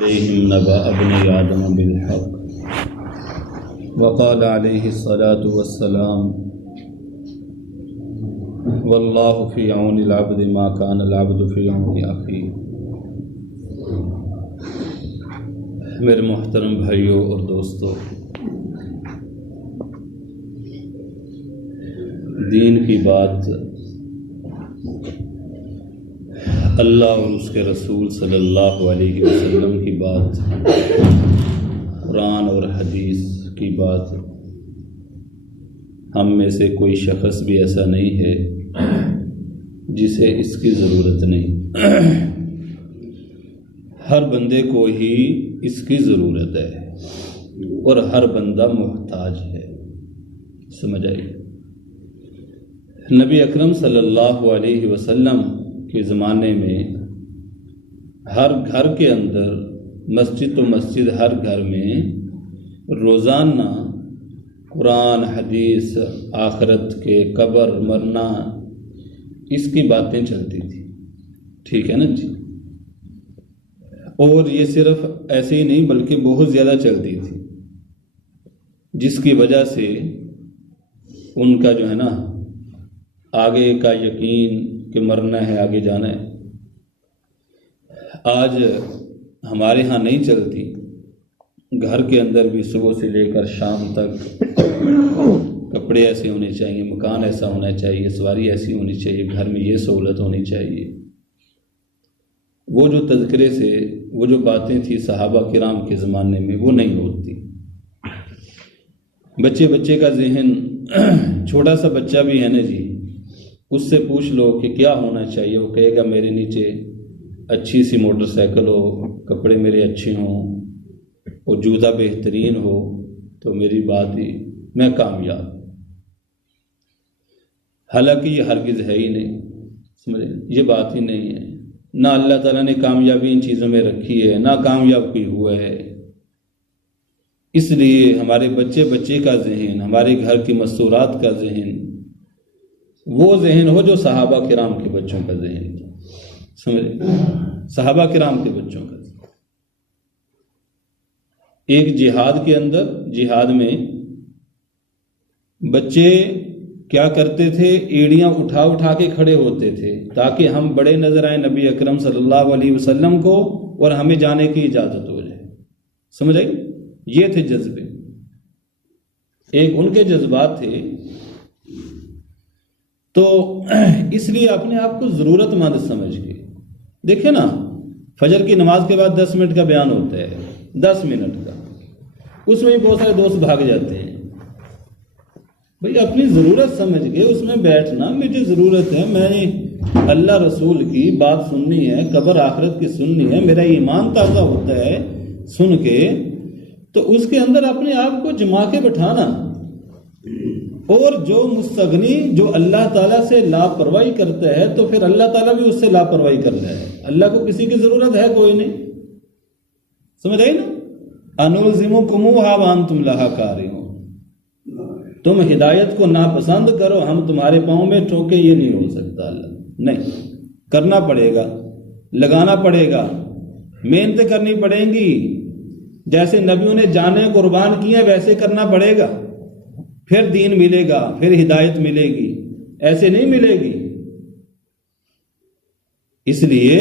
عليهم نبأ ابن آدم بالحق وقال عليه الصلاة والسلام والله في عون العبد ما كان العبد في عون أخيه۔ میرے محترم بھائیوں اور دوستوں، دین کی بات اللہ اور اس کے رسول صلی اللہ علیہ وسلم کی بات، قرآن اور حدیث کی بات، ہم میں سے کوئی شخص بھی ایسا نہیں ہے جسے اس کی ضرورت نہیں۔ ہر بندے کو ہی اس کی ضرورت ہے اور ہر بندہ محتاج ہے۔ سمجھ آئی؟ نبی اکرم صلی اللہ علیہ وسلم کے زمانے میں ہر گھر کے اندر، مسجد تو مسجد، ہر گھر میں روزانہ قرآن، حدیث، آخرت کے، قبر، مرنا، اس کی باتیں چلتی تھی۔ ٹھیک ہے نا جی؟ اور یہ صرف ایسے ہی نہیں بلکہ بہت زیادہ چلتی تھی، جس کی وجہ سے ان کا جو ہے نا آگے کا یقین کہ مرنا ہے، آگے جانا ہے۔ آج ہمارے ہاں نہیں چلتی۔ گھر کے اندر بھی صبح سے لے کر شام تک کپڑے ایسے ہونے چاہیے، مکان ایسا ہونا چاہیے، سواری ایسی ہونی چاہیے، گھر میں یہ سہولت ہونی چاہیے۔ وہ جو تذکرے سے وہ جو باتیں تھی صحابہ کرام کے زمانے میں، وہ نہیں ہوتی۔ بچے کا ذہن، چھوٹا سا بچہ بھی ہے نا جی، اس سے پوچھ لو کہ کیا ہونا چاہیے، وہ کہے گا میرے نیچے اچھی سی موٹر سائیکل ہو، کپڑے میرے اچھے ہوں اور جوتا بہترین ہو تو میری بات ہی، میں کامیاب۔ حالانکہ یہ ہرگز ہے ہی نہیں، سمجھے؟ یہ بات ہی نہیں ہے۔ نہ اللہ تعالیٰ نے کامیابی ان چیزوں میں رکھی ہے، نہ کامیاب کوئی ہوا ہے۔ اس لیے ہمارے بچے کا ذہن، ہمارے گھر کی مستورات کا ذہن وہ ذہن ہو جو صحابہ کرام کے بچوں کا ذہن تھا۔ سمجھے؟ صحابہ کرام کے بچوں کا ذہن۔ ایک جہاد کے اندر، جہاد میں بچے کیا کرتے تھے؟ ایڑیاں اٹھا کے کھڑے ہوتے تھے تاکہ ہم بڑے نظر آئیں نبی اکرم صلی اللہ علیہ وسلم کو اور ہمیں جانے کی اجازت ہو جائے۔ سمجھ آئی؟ یہ تھے جذبے، ایک ان کے جذبات تھے۔ تو اس لیے اپنے آپ کو ضرورت مند سمجھ کے دیکھیں نا، فجر کی نماز کے بعد 10 منٹ کا بیان ہوتا ہے، 10 منٹ کا، اس میں بھی بہت سارے دوست بھاگ جاتے ہیں۔ بھئی اپنی ضرورت سمجھ کے اس میں بیٹھنا، مجھے ضرورت ہے، میں نے اللہ رسول کی بات سننی ہے، قبر آخرت کی سننی ہے، میرا ایمان تازہ ہوتا ہے سن کے، تو اس کے اندر اپنے آپ کو جما کے بٹھانا۔ اور جو مستغنی، جو اللہ تعالیٰ سے لاپرواہی کرتا ہے تو پھر اللہ تعالیٰ بھی اس سے لاپرواہی کر رہا ہے۔ اللہ کو کسی کی ضرورت ہے کوئی نہیں۔ سمجھ آئی نا؟ انلزمکموہا وانتم لہا کارہون، تم ہدایت کو ناپسند کرو، ہم تمہارے پاؤں میں ٹھوکے، یہ نہیں ہو سکتا۔ اللہ نہیں، کرنا پڑے گا، لگانا پڑے گا، محنت کرنی پڑیں گی، جیسے نبیوں نے جانیں قربان کی ہیں ویسے کرنا پڑے گا، پھر دین ملے گا، پھر ہدایت ملے گی، ایسے نہیں ملے گی۔ اس لیے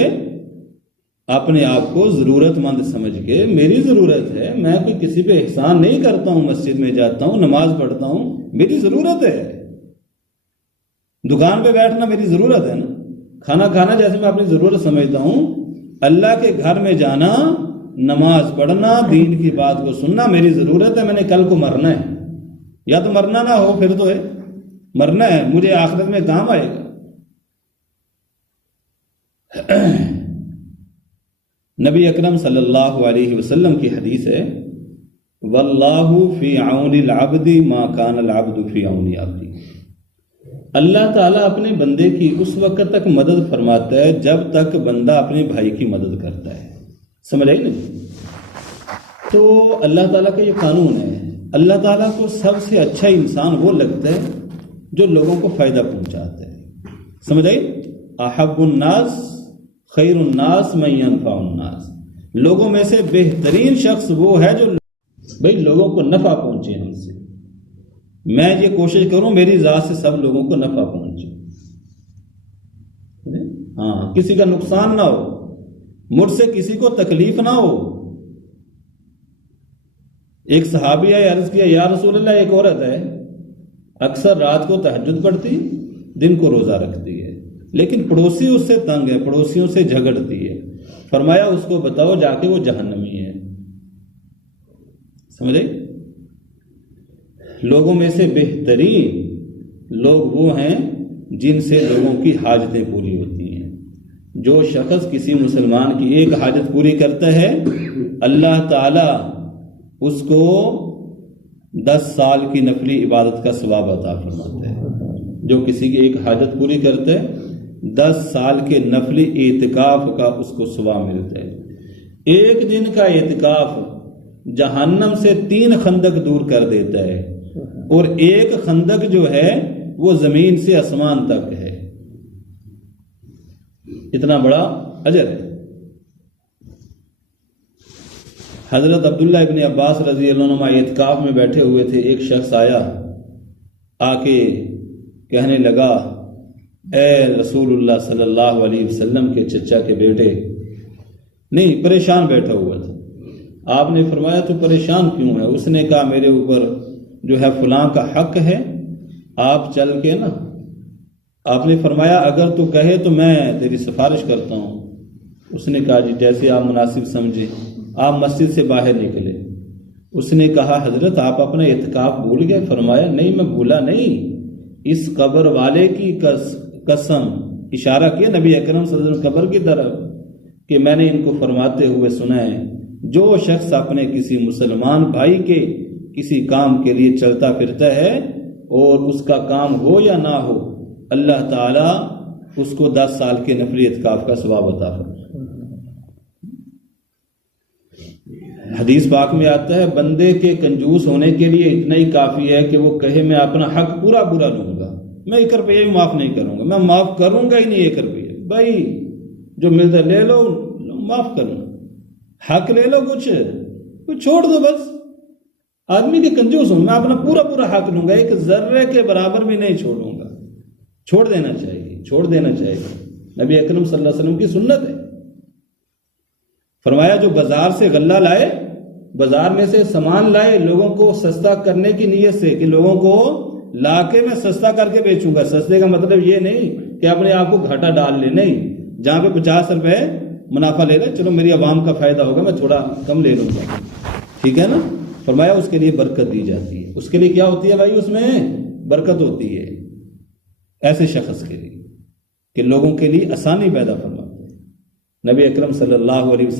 اپنے آپ کو ضرورت مند سمجھ کے، میری ضرورت ہے، میں کوئی کسی پہ احسان نہیں کرتا ہوں، مسجد میں جاتا ہوں، نماز پڑھتا ہوں، میری ضرورت ہے۔ دکان پہ بیٹھنا میری ضرورت ہے نا، کھانا کھانا جیسے میں اپنی ضرورت سمجھتا ہوں، اللہ کے گھر میں جانا، نماز پڑھنا، دین کی بات کو سننا میری ضرورت ہے۔ میں نے کل کو مرنا ہے، یا تو مرنا نہ ہو، پھر تو ہے مرنا ہے، مجھے آخرت میں کام آئے گا۔ نبی اکرم صلی اللہ علیہ وسلم کی حدیث ہے، واللہ فی عون العبد ما کان العبد فی عون عبدہ۔ اللہ تعالیٰ اپنے بندے کی اس وقت تک مدد فرماتا ہے جب تک بندہ اپنے بھائی کی مدد کرتا ہے۔ سمجھ آئی نا؟ تو اللہ تعالیٰ کا یہ قانون ہے۔ اللہ تعالیٰ کو سب سے اچھا انسان وہ لگتا ہے جو لوگوں کو فائدہ پہنچاتا ہے۔ سمجھ آئی؟ احب الناس خیر الناس من ينفع الناس، لوگوں میں سے بہترین شخص وہ ہے جو بھئی لوگوں کو نفع پہنچے ہم سے. میں یہ کوشش کروں میری ذات سے سب لوگوں کو نفع پہنچے، ہاں کسی کا نقصان نہ ہو، مجھ سے کسی کو تکلیف نہ ہو. ایک صحابی ہے، عرض کیا یا رسول اللہ ایک عورت ہے اکثر رات کو تہجد پڑھتی، دن کو روزہ رکھتی ہے، لیکن پڑوسی اس سے تنگ ہے، پڑوسیوں سے جھگڑتی ہے. فرمایا اس کو بتاؤ جا کے وہ جہنمی ہے. سمجھے؟ لوگوں میں سے بہترین لوگ وہ ہیں جن سے لوگوں کی حاجتیں پوری ہوتی ہیں. جو شخص کسی مسلمان کی ایک حاجت پوری کرتا ہے اللہ تعالی اس کو 10 سال کی نفلی عبادت کا ثواب عطا فرماتا ہے. جو کسی کی ایک حاجت پوری کرتا ہے 10 سال کے نفلی اعتکاف کا اس کو ثواب ملتا ہے. ایک دن کا اعتکاف جہنم سے 3 خندق دور کر دیتا ہے، اور ایک خندق جو ہے وہ زمین سے آسمان تک ہے. اتنا بڑا اجر ہے. حضرت عبداللہ ابن عباس رضی اللہ عنہ اعتکاف میں بیٹھے ہوئے تھے. ایک شخص آیا، آ کے کہنے لگا اے رسول اللہ صلی اللہ علیہ وسلم کے چچا کے بیٹے، نہیں پریشان بیٹھا ہوا تھا. آپ نے فرمایا تو پریشان کیوں ہے؟ اس نے کہا میرے اوپر جو ہے فلاں کا حق ہے، آپ چل کے نا. آپ نے فرمایا اگر تو کہے تو میں تیری سفارش کرتا ہوں. اس نے کہا جی جیسے آپ مناسب سمجھے. آپ مسجد سے باہر نکلے. اس نے کہا حضرت آپ اپنا اعتکاف بھول گئے؟ فرمایا نہیں میں بھولا نہیں، اس قبر والے کی قسم، اشارہ کیا نبی اکرم صلی اللہ علیہ وسلم قبر کی طرف، کہ میں نے ان کو فرماتے ہوئے سنا ہے جو شخص اپنے کسی مسلمان بھائی کے کسی کام کے لیے چلتا پھرتا ہے اور اس کا کام ہو یا نہ ہو اللہ تعالیٰ اس کو 10 سال کے نفلی اعتکاف کا ثواب عطا فرمائے. حدیث پاک میں آتا ہے بندے کے کنجوس ہونے کے لیے اتنا ہی کافی ہے کہ وہ کہے میں اپنا حق پورا لوں گا، میں 1 روپیہ بھی معاف نہیں کروں گا، میں معاف کروں گا ہی نہیں 1 روپیہ. بھائی جو ملتا لے لو، معاف کروں، حق لے لو، کچھ چھوڑ دو. بس آدمی کے کنجوس ہوں، میں اپنا پورا حق لوں گا، 1 ذرے کے برابر بھی نہیں چھوڑوں گا. چھوڑ دینا چاہیے. نبی اکرم صلی اللہ علیہ وسلم کی سنت ہے. فرمایا جو بازار سے غلہ لائے، بازار میں سے سامان لائے لوگوں کو سستا کرنے کی نیت سے کہ لوگوں کو لا کے میں سستا کر کے بیچوں گا. سستے کا مطلب یہ نہیں کہ اپنے آپ کو گھاٹا ڈال لے، نہیں. جہاں پہ 50 روپے منافع لے رہے، چلو میری عوام کا فائدہ ہوگا میں تھوڑا کم لے لوں گا، ٹھیک ہے نا. فرمایا اس کے لیے برکت دی جاتی ہے. اس کے لیے کیا ہوتی ہے بھائی؟ اس میں برکت ہوتی ہے ایسے شخص کے لیے کہ لوگوں کے لیے آسانی پیدا فرماتے ہیں. نبی اکرم صلی اللہ علیہ وسلم